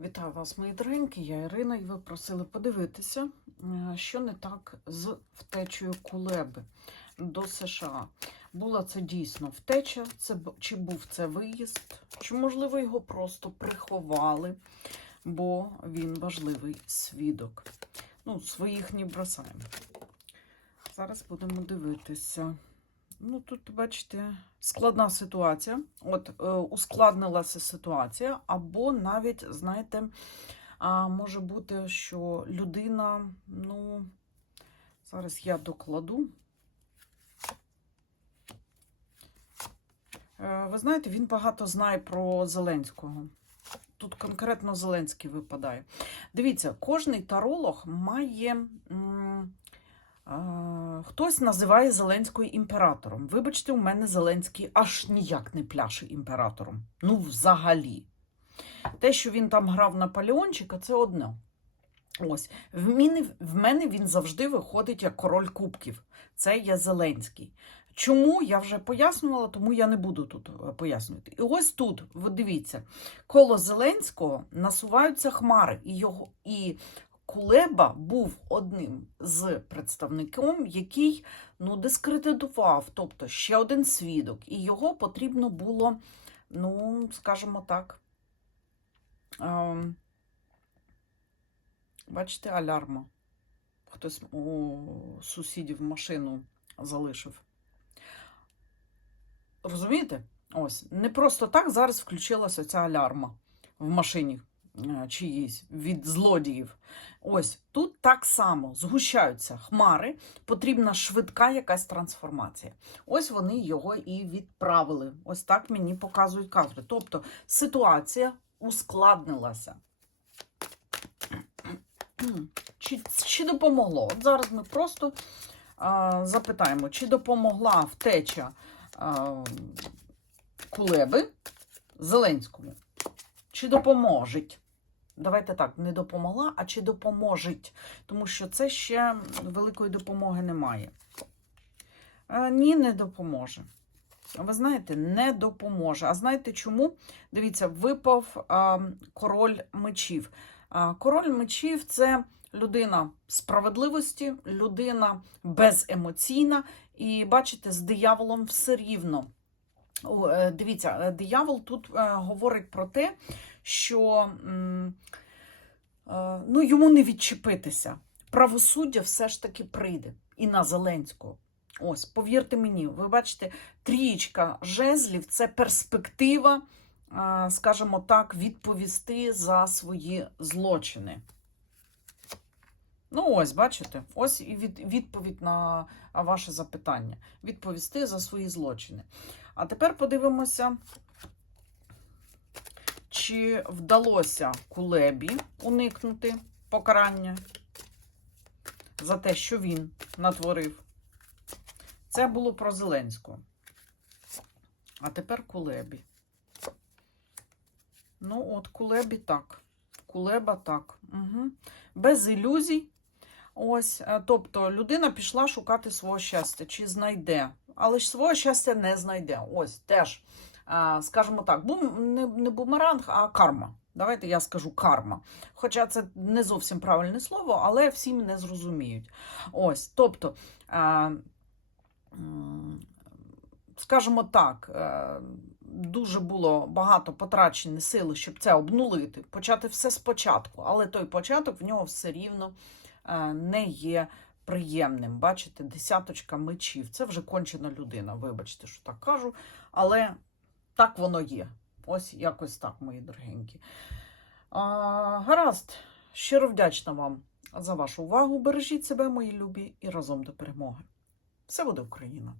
Вітаю вас, мої доренькі, я Ірина, і ви просили подивитися, е, що не так з втечею Кулеби до США. Була це дійсно втеча, це, чи був це виїзд, чи, можливо, його просто приховали, бо він важливий свідок. Ну, своїх не бросаємо. Зараз будемо дивитися. Ну, тут, бачите, складна ситуація. От е, ускладнилася ситуація, або навіть, знаєте, а, може бути, що людина, ну, зараз я докладу. Е, ви знаєте, він багато знає про Зеленського. Тут конкретно Зеленський випадає. Дивіться, кожний таролог має. Хтось називає Зеленського імператором. Вибачте, у мене Зеленський аж ніяк не пляше імператором. Ну, взагалі. Те, що він там грав Наполеончика, це одне. Ось, в мене, в мене він завжди виходить як король кубків. Це є Зеленський. Чому я вже пояснювала, тому я не буду тут е, пояснювати. І ось тут, ви дивіться, коло Зеленського насуваються хмари, і його і Кулеба був одним з представником, який ну, дискредитував, тобто ще один свідок, і його потрібно було, ну, скажімо так, ем, бачите, алярма. Хтось у сусідів машину залишив. Розумієте? Ось, не просто так зараз включилася ця алярма в машині е, чиїсь від злодіїв. Ось тут так само згущаються хмари, потрібна швидка якась трансформація. Ось вони його і відправили. Ось так мені показують кадри. Тобто ситуація ускладнилася. Чи, чи допомогло? От зараз ми просто а, запитаємо, чи допомогла втеча а, Кулеби Зеленському? Чи допоможуть? Давайте так, не допомогла, а чи допоможуть, тому що це ще великої допомоги немає. А, ні, не допоможе. Ви знаєте, не допоможе. А знаєте чому? Дивіться, випав а, король мечів. А, король мечів це людина справедливості, людина беземоційна. І бачите, з дияволом все рівно. Е, Дивіться, е, диявол тут е, говорить про те, що е, ну, йому не відчепитися. Правосуддя все ж таки прийде і на Зеленського. Ось, повірте мені, ви бачите, трієчка жезлів це перспектива, е, скажімо так, відповісти за свої злочини. Ну, ось, бачите, ось і від, відповідь на ваше запитання. Відповісти за свої злочини. А тепер подивимося, чи вдалося Кулебі уникнути покарання за те, що він натворив. Це було про Зеленського. А тепер Кулебі. Ну, от, Кулебі так. Кулеба так. Угу. Без ілюзій. Ось, е, тобто людина пішла шукати свого щастя, чи знайде. Але ж свого щастя не знайде. Ось теж, скажімо так, бум, не, не бумеранг, а карма. Давайте я скажу карма. Хоча це не зовсім правильне слово, але всі мене зрозуміють. Ось, тобто, скажімо так, е, дуже було багато потрачені сили, щоб це обнулити, почати все спочатку, але той початок в нього все рівно е, не є приємним. Бачите, десяточка мечів. Це вже кончена людина, вибачте, що так кажу, але так воно є. Ось якось так, мої дорогенькі. А, гаразд, щиро вдячна вам за вашу увагу. Бережіть себе, мої любі, і разом до перемоги. Все буде Україна!